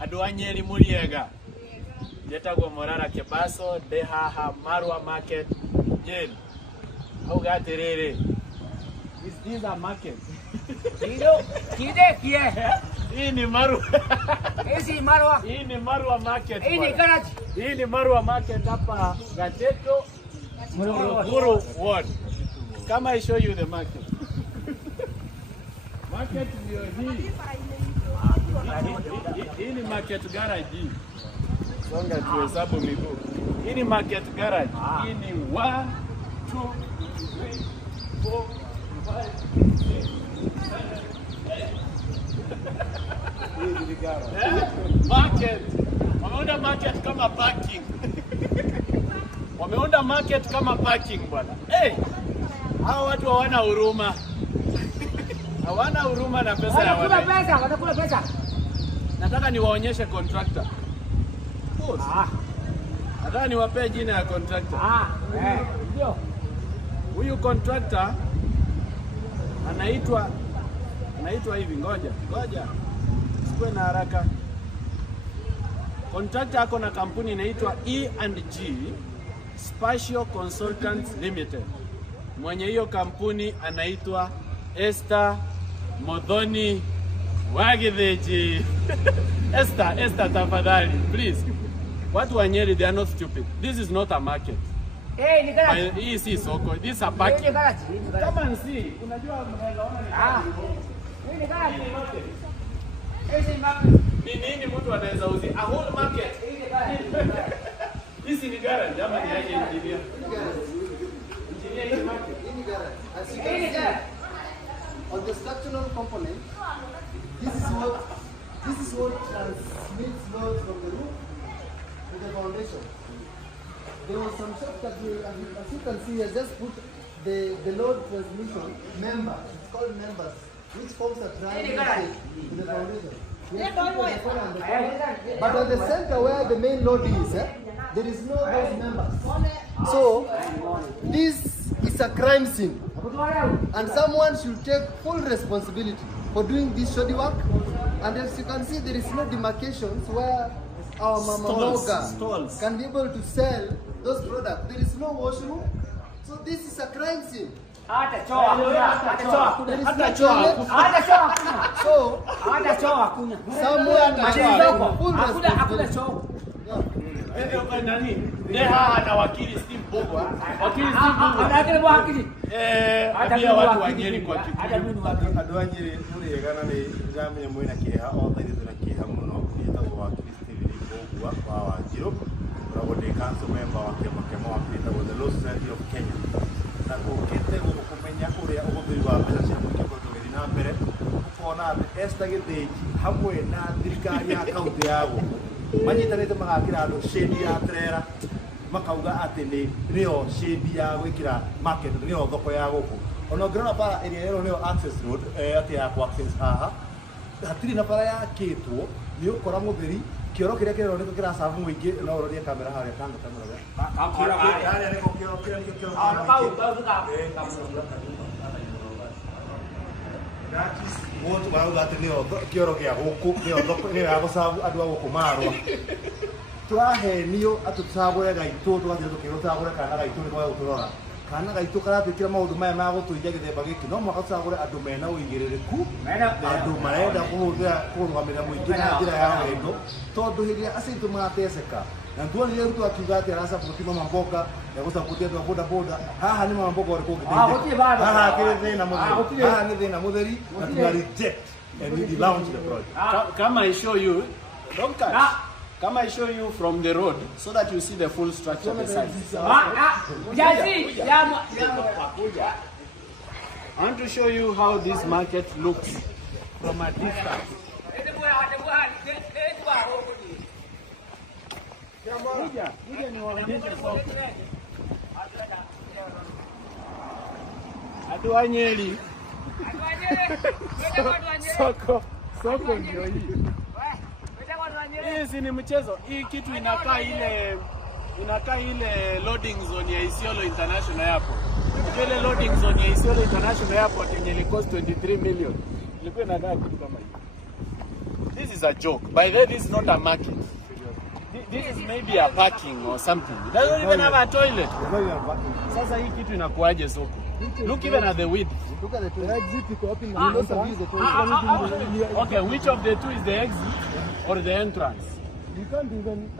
Aduanyeli Muriega. Jeta go Morara Kebaso, Dehaha, Marwa Market, Nyeri. How got it? Is these a market? Hii ni Marwa. Hizi Marwa. Hii ni Marwa Market. Hii ni garage. Hii ni Marwa Market hapa Gateto, Morogoro Ward. Come I show you the market. Market ndio hii. Hii ni market garage hii. Songa tuhesabu miguu. Hii ni market garage. Hii ni 1 2 3 4 5 6 market. Wameunda market kama parking. Wameunda market kama parking bwana. Hao watu hawana huruma. Hawana huruma na pesa ya wananchi. Watakula pesa. Nataka niwaonyeshe contractor. Nataka niwapee jina ya contractor. Ndio. Huyu contractor anaitwa hivi, ngoja. Usiwe na haraka. Contractor ako na kampuni inaitwa E&G Spatial Consultants Limited. Mwenye hiyo kampuni anaitwa Esther Modhoni Wagitheji. Esther tafadhali, please. Watu wa Nyeri, they are not stupid. This is not a market. Ni garage. Hii si soko. This is a parking. Ni garage. Come and see. Unajua mnaweza ona ni Ni garage. Hizi market. Nini mtu anaweza uzi? A whole market. Hizi ni garage ama ni aje engineer? Engineer hii market. As you can see, on the structural component, this is what transmits load from the roof to the foundation. There was some shops that as you can see, I just put the load transmission members. It's called members, which forms a triangle shape to the foundation. But at the center where the main load is, there is no those members. So this is a crime scene, and someone should take full responsibility for doing this shoddy work. And as you can see, there is no demarcations where our Mama Moga can be able to sell those products. There is no washroom, so this is a crime scene. Hata choo hakuna. There is Hata no choo toilet. Hata choo hakuna. So Hata choo hakuna. someone can take full Hakuna responsibility. choo. Nani? Deha na wakili Steve Bogwa. Wakili Steve Bogwa. Anataka wakili. Pia watu wa Nyeri kwa Kikuyu. Hata mimi wakili. Andũ a Nyeri mũrĩegana nĩ njamenya mwĩna kĩeha othe ithuĩ twĩna kĩeha mũno gĩtagwo wakili Steve Bogwa wa Wanjirũ, ũkoragwo ndĩ council member wa kĩama kĩa mawakili gĩtagwo the Law Society of Kenya. Na ũkĩte gũkũ kũmenya ũrĩa ũhũthĩri wa mbeca cia mũingĩ ũkoretwo ũgĩthiĩ na mbere, ũkona atĩ Esther Gĩthĩnji hamwe na thirikari ya kaunti ya gũkũ manyitanĩte magakĩra andũ shade ya trailer, makauga atĩ nĩyo shade ya gwĩkĩra market, nĩyo thoko ya gũkũ. Ona ũngĩrora bara area ĩyo nĩyo access road atĩ ya access haha, hatirĩ na bara yakĩtwo, nĩ ũkora mũtheri kĩoro kĩrĩa kĩroneka kĩracabu mũingĩ, no ũrorie kamera harĩa kanga kamera harĩa nĩko kĩoro kĩrĩa Watu marauga atĩ nĩyo kĩoro gĩa gũkũ, nĩyo thoko, nĩyo ya gũcabu andũ a gũkũ Marwa. Tũrahenio atĩ tũcagũre gaitũ, tũgathiĩ tũkĩrũcagũre kana gaitũ nĩguo gũtũrora. Kana gaitũ karatwĩkĩra maũndũ maya ma gũtũiya gĩthemba gĩkĩ, no mwaka tũcagũre andũ mena ũigĩrĩrĩku, andũ marenda kũrũgamĩrĩra mũingĩ na njĩra ya wendo, tondũ hĩndĩ ĩrĩa acio aitũ marateceka. Na tuonire mtu akiuga atĩ arasapoti Mama Mboga, egũsapoti andũ a boda boda, haha nĩ Mama Mboga ũrĩkũ ũngĩteithia. Haha kĩrĩ thĩna mũtheri, haha nĩ thĩna mũtheri, na tuna reject and we launch the project. Come I show you. Don't cut. Come I show you from the road so that you see the full structure beside. I want to show you how this market looks from a distance. Adua Nyeri. Soko ndio hii. Hii si ni mchezo. Hii kitu inakaa ile loading zone ya Isiolo International Airport. Ile loading zone ya Isiolo International Airport yenye cost 23 million. Ilikuwa inakaa kitu kama hii. This is a joke. By the way, this is not a market. This is maybe a parking or something. It doesn't even have a toilet. Sasa hii kitu inakuaje soko? Look even at the width. Look at the two. The exit is open. You must use the toilet. Okay, which of the two is the exit or the entrance? You can't even.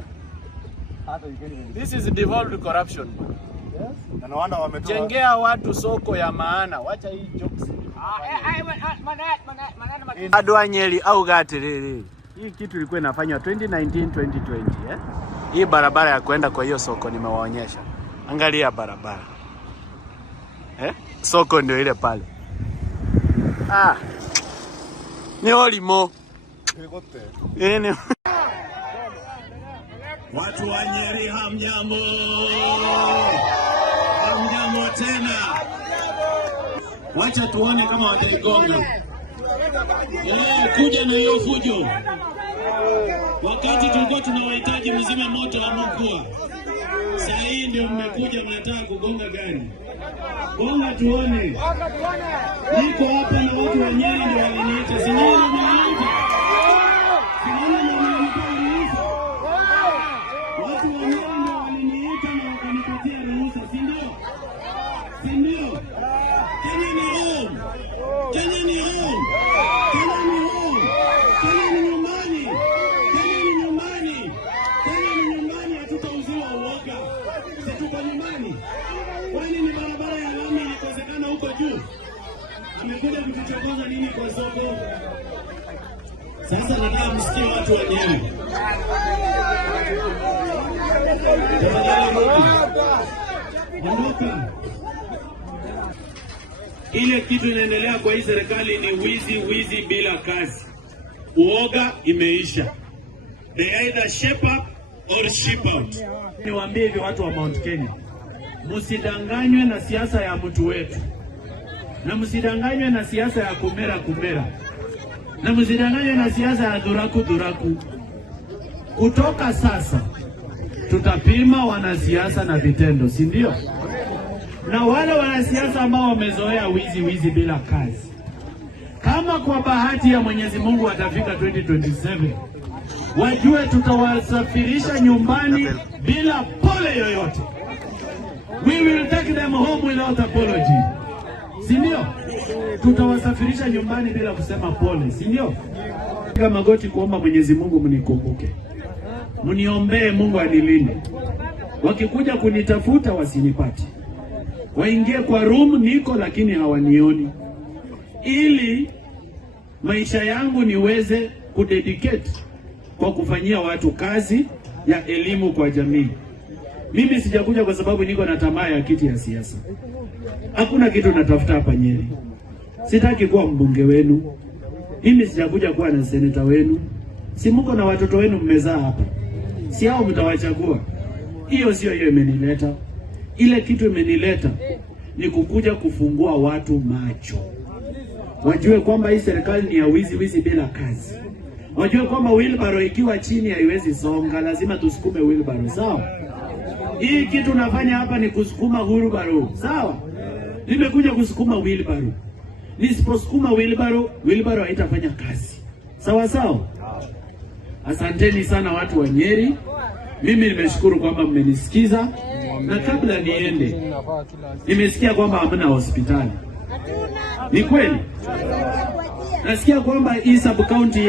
This is devolved corruption. Yes. Na naona wametoa. Jengea watu soko ya maana. Wacha hii jokes. Adwa Nyeri au Gatiriri. Hii kitu ilikuwa inafanywa 2019 2020 eh? Hii barabara ya kwenda kwa hiyo soko nimewaonyesha. Angalia barabara. Soko ndio ile pale. Ni olimo. Ni watu wa Nyeri hamjambo. Hamjambo tena. Wacha tuone kama wataigonga. Kuja na hiyo fujo. Wakati tulikuwa tunawahitaji mzima moto wa mkoa. Sasa hii ndio mmekuja mnataka kugonga gari. Gonga tuone. Niko hapa na watu wa Nyeri ndio waliniita. Si Nyeri mnaomba. Watu wa Nyeri ndio waliniita na wakanipatia ruhusa, si ndio? Si ndio? Kenya ni home. Kenya ni home. Kenya ni home. Kenya ni nyumbani. Kenya ni nyumbani. Kenya ni nyumbani, hatutauziwa uoga. Tuko nyumbani. Kwani ni barabara ya lami ilikosekana huko juu? Amekuja kutuchokoza nini kwa soko? Sasa nataka msikie watu wa Nyeri. Ondoka. Ile kitu inaendelea kwa hii serikali ni wizi bila kazi. Uoga imeisha. They either shape up or ship out. Niwaambie hivi watu wa Mount Kenya. Msidanganywe na siasa ya mtu wetu. Na msidanganywe na siasa ya kumera. Na msidanganywe na siasa ya dhuraku. Kutoka sasa tutapima wanasiasa na vitendo, si ndio? Na wale wanasiasa ambao wamezoea wizi bila kazi, kama kwa bahati ya Mwenyezi Mungu watafika 2027, wajue tutawasafirisha nyumbani bila pole yoyote. We will take them home without apology. Si ndio? Tutawasafirisha nyumbani bila kusema pole, si ndio? Piga magoti kuomba Mwenyezi Mungu mnikumbuke. Mniombee Mungu anilinde. Wakikuja kunitafuta wasinipate. Waingie kwa room niko lakini hawanioni. Ili maisha yangu niweze kudedicate kwa kufanyia watu kazi ya elimu kwa jamii. Mimi sijakuja kwa sababu niko na tamaa ya kiti ya siasa. Hakuna kitu natafuta hapa Nyeri. Sitaki kuwa mbunge wenu. Mimi sijakuja kuwa na seneta wenu. Si mko na watoto wenu mmezaa hapa. Si hao mtawachagua. Hiyo sio hiyo imenileta. Ile kitu imenileta ni kukuja kufungua watu macho. Wajue kwamba hii serikali ni ya wizi bila kazi. Wajue kwamba wheelbarrow ikiwa chini haiwezi songa, lazima tusukume wheelbarrow, sawa? Hii kitu nafanya hapa ni kusukuma wheelbarrow, sawa? Nimekuja kusukuma wheelbarrow. Nisiposukuma wheelbarrow haitafanya kazi. Sawa? Asanteni sana watu wa Nyeri. Mimi nimeshukuru kwamba mmenisikiza. Na kabla niende, nimesikia kwamba hamna hospitali. Ni kweli? Nasikia kwamba hii sub county